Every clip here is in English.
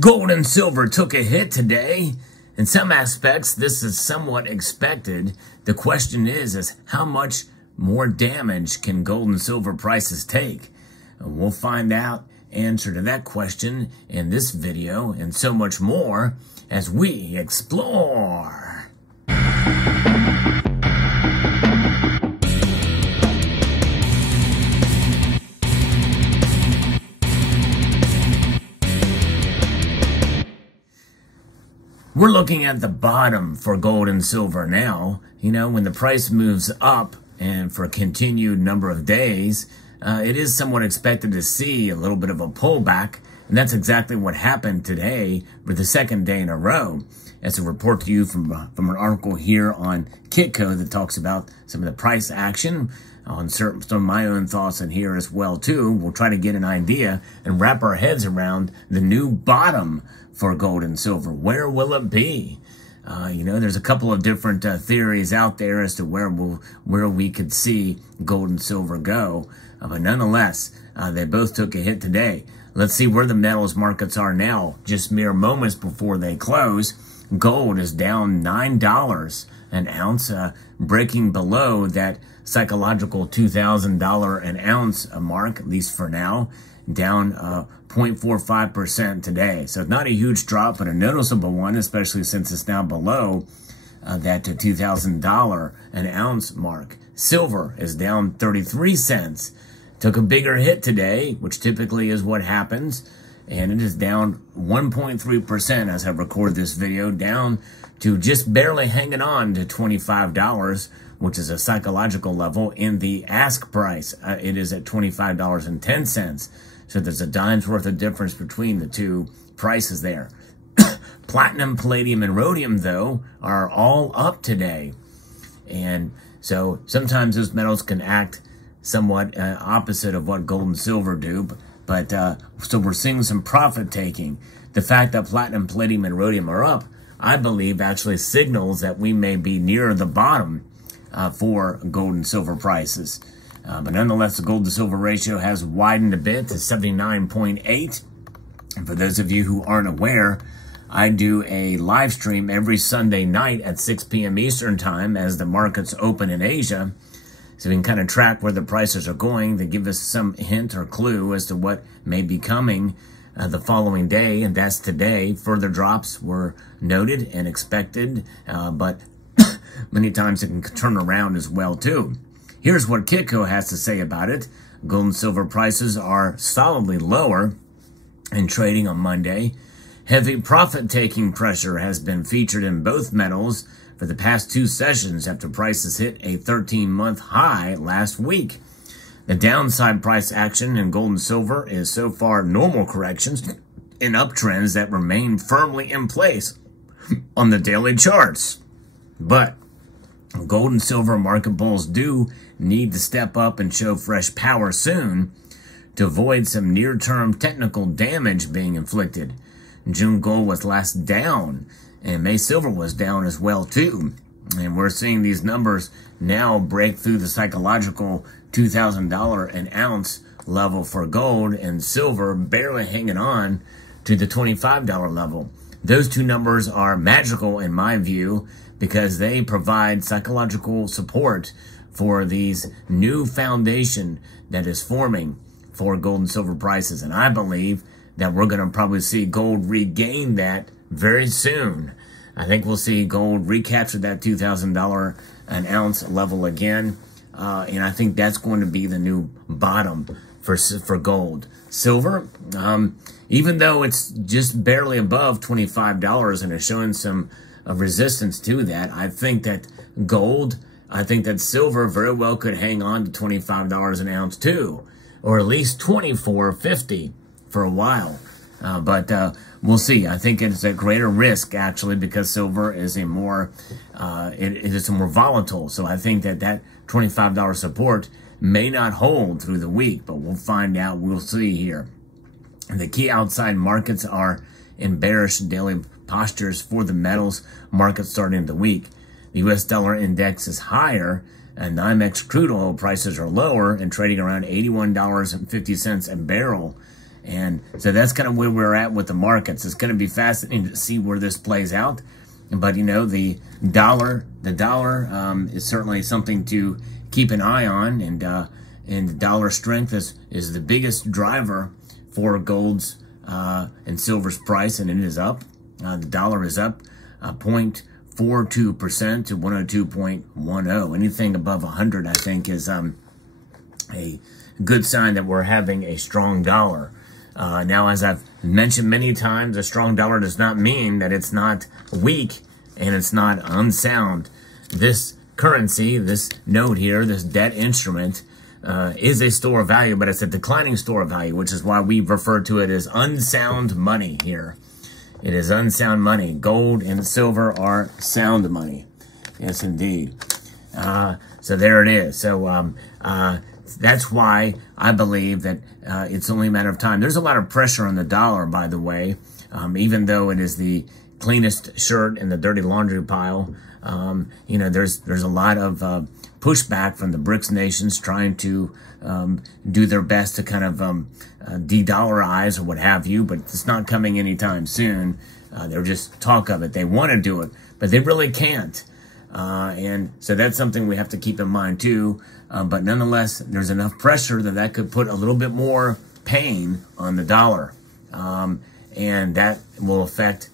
Gold and silver took a hit today. In some aspects, this is somewhat expected. The question is how much more damage can gold and silver prices take? We'll find out answer to that question in this video and so much more as we explore. We're looking at the bottom for gold and silver now. You know, when the price moves up and for a continued number of days, it is somewhat expected to see a little bit of a pullback. And that's exactly what happened today for the second day in a row. That's a report to you from an article here on Kitco that talks about some of the price action on some of my own thoughts in here as well too. We'll try to get an idea and wrap our heads around the new bottom for gold and silver. Where will it be? You know, there's a couple of different theories out there as to where we could see gold and silver go. But nonetheless, they both took a hit today. Let's see where the metals markets are now. Just mere moments before they close, gold is down $9 an ounce, breaking below that psychological $2,000 an ounce mark, at least for now, down 0.45% today. So not a huge drop, but a noticeable one, especially since it's now below that $2,000 an ounce mark. Silver is down 33 cents. Took a bigger hit today, which typically is what happens, and it is down 1.3% as I record this video, down to just barely hanging on to $25, which is a psychological level in the ask price. It is at $25.10. So there's a dime's worth of difference between the two prices there. Platinum, palladium, and rhodium, though, are all up today. And so sometimes those metals can act somewhat opposite of what gold and silver do. But so we're seeing some profit taking. The fact that platinum, palladium, and rhodium are up, I believe, actually signals that we may be near the bottom for gold and silver prices. But nonetheless, the gold to silver ratio has widened a bit to 79.8. And for those of you who aren't aware, I do a live stream every Sunday night at 6 p.m. Eastern time as the markets open in Asia. So we can kind of track where the prices are going to give us some hint or clue as to what may be coming the following day, and that's today. Further drops were noted and expected, but many times it can turn around as well too. Here's what Kitco has to say about it. Gold and silver prices are solidly lower in trading on Monday. Heavy profit-taking pressure has been featured in both metals for the past two sessions after prices hit a 13-month high last week. The downside price action in gold and silver is so far normal corrections and uptrends that remain firmly in place on the daily charts. But gold and silver market bulls do need to step up and show fresh power soon to avoid some near-term technical damage being inflicted. June gold was last down, and May silver was down as well too. And we're seeing these numbers now break through the psychological $2,000 an ounce level for gold, and silver barely hanging on to the $25 level. Those two numbers are magical in my view because they provide psychological support for these new foundation that is forming for gold and silver prices. And I believe that we're going to probably see gold regain that very soon. I think we'll see gold recapture that $2,000 an ounce level again. And I think that's going to be the new bottom for gold. Silver, even though it's just barely above $25 and is showing some resistance to that, I think that silver very well could hang on to $25 an ounce too, or at least $24.50 for a while. But we'll see. I think it's a greater risk actually because silver is a more it is more volatile. So I think that $25 support may not hold through the week, but we'll find out. We'll see here. The key outside markets are in bearish daily postures for the metals market starting the week. The U.S. dollar index is higher, and NYMEX crude oil prices are lower and trading around $81.50 a barrel. And so that's kind of where we're at with the markets. It's going to be fascinating to see where this plays out. But, you know, the dollar is certainly something to keep an eye on. And the dollar strength is the biggest driver for gold's and silver's price, and it is up. The dollar is up 0.42% to 102.10. Anything above 100, I think, is a good sign that we're having a strong dollar. Now, as I've mentioned many times, a strong dollar does not mean that it's not weak and it's not unsound. This currency, this note here, this debt instrument, is a store of value, but it's a declining store of value, which is why we refer to it as unsound money here. It is unsound money. Gold and silver are sound money. Yes, indeed. So there it is. So that's why I believe that it's only a matter of time. There's a lot of pressure on the dollar, by the way, even though it is the cleanest shirt in the dirty laundry pile. You know, there's a lot of pushback from the BRICS nations trying to do their best to kind of de-dollarize or what have you, but it's not coming anytime soon. They're just talk of it. They want to do it, but they really can't. And so that's something we have to keep in mind too. But nonetheless, there's enough pressure that could put a little bit more pain on the dollar. And that will affect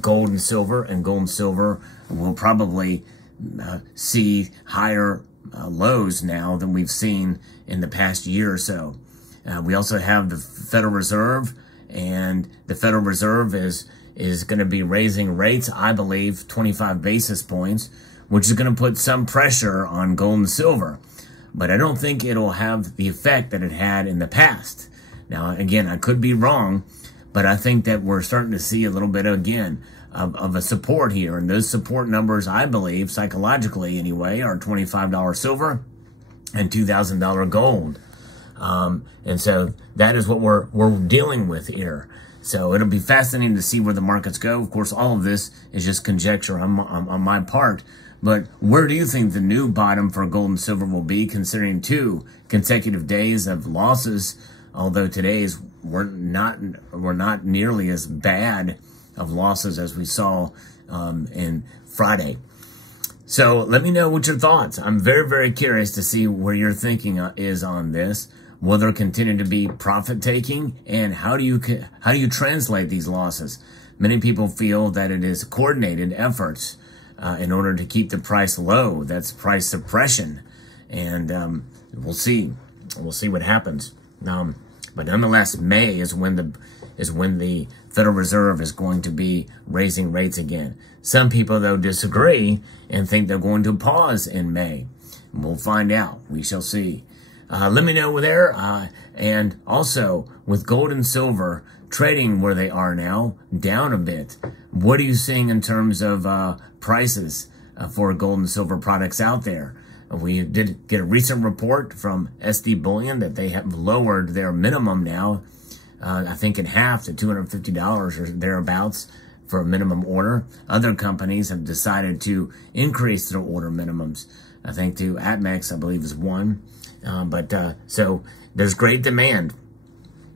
gold and silver, and gold and silver will probably see higher lows now than we've seen in the past year or so. We also have the Federal Reserve, and the Federal Reserve is going to be raising rates, I believe, 25 basis points, which is going to put some pressure on gold and silver. But I don't think it'll have the effect that it had in the past. Now, again, I could be wrong, but I think that we're starting to see a little bit, again, of a support here. And those support numbers, I believe, psychologically anyway, are $25 silver and $2,000 gold. And so that is what we're dealing with here. So it'll be fascinating to see where the markets go. Of course, all of this is just conjecture on my part. But where do you think the new bottom for gold and silver will be, considering 2 consecutive days of losses? Although today's were not nearly as bad of losses as we saw in Friday. So let me know what your thoughts. I'm very, very curious to see where your thinking is on this. Will there continue to be profit taking, and how do you translate these losses? Many people feel that it is coordinated efforts in order to keep the price low. That's price suppression, and we'll see. We'll see what happens. But nonetheless, May is when the Federal Reserve is going to be raising rates again. Some people, though, disagree and think they're going to pause in May. We'll find out. We shall see. Let me know there. And also, with gold and silver trading where they are now, down a bit, what are you seeing in terms of prices for gold and silver products out there? We did get a recent report from SD Bullion that they have lowered their minimum now, I think in half to $250 or thereabouts for a minimum order. Other companies have decided to increase their order minimums. I think to ATMEX, I believe, is 1. So there's great demand,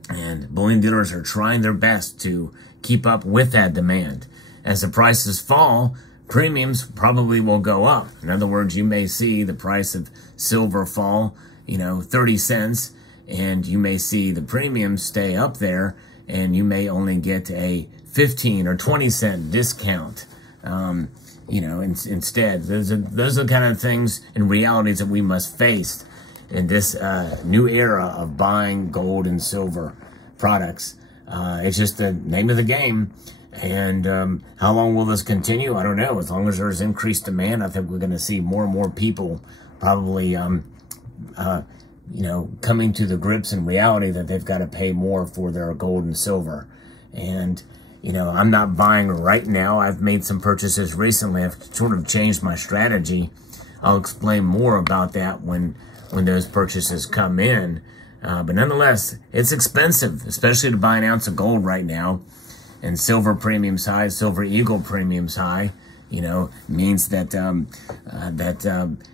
and bullion dealers are trying their best to keep up with that demand. As the prices fall, premiums probably will go up. In other words, you may see the price of silver fall, 30 cents, and you may see the premiums stay up there, and you may only get a 15 or 20 cent discount. Instead, those are the kind of things and realities that we must face in this new era of buying gold and silver products. It's just the name of the game. And how long will this continue? I don't know. As long as there's increased demand, I think we're going to see more and more people probably, coming to the grips in reality that they've got to pay more for their gold and silver. And, I'm not buying right now. I've made some purchases recently. I've sort of changed my strategy. I'll explain more about that when those purchases come in. But nonetheless, it's expensive, especially to buy an ounce of gold right now. And silver premiums high, Silver Eagle premiums high, means that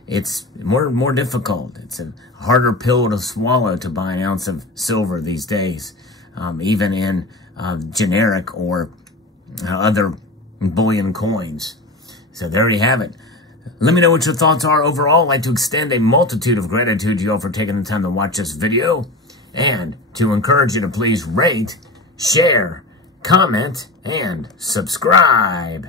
it's more difficult. It's a harder pill to swallow to buy an ounce of silver these days. even in generic or other bullion coins. So there you have it. Let me know what your thoughts are overall. I'd like to extend a multitude of gratitude to you all for taking the time to watch this video, and to encourage you to please rate, share, comment, and subscribe.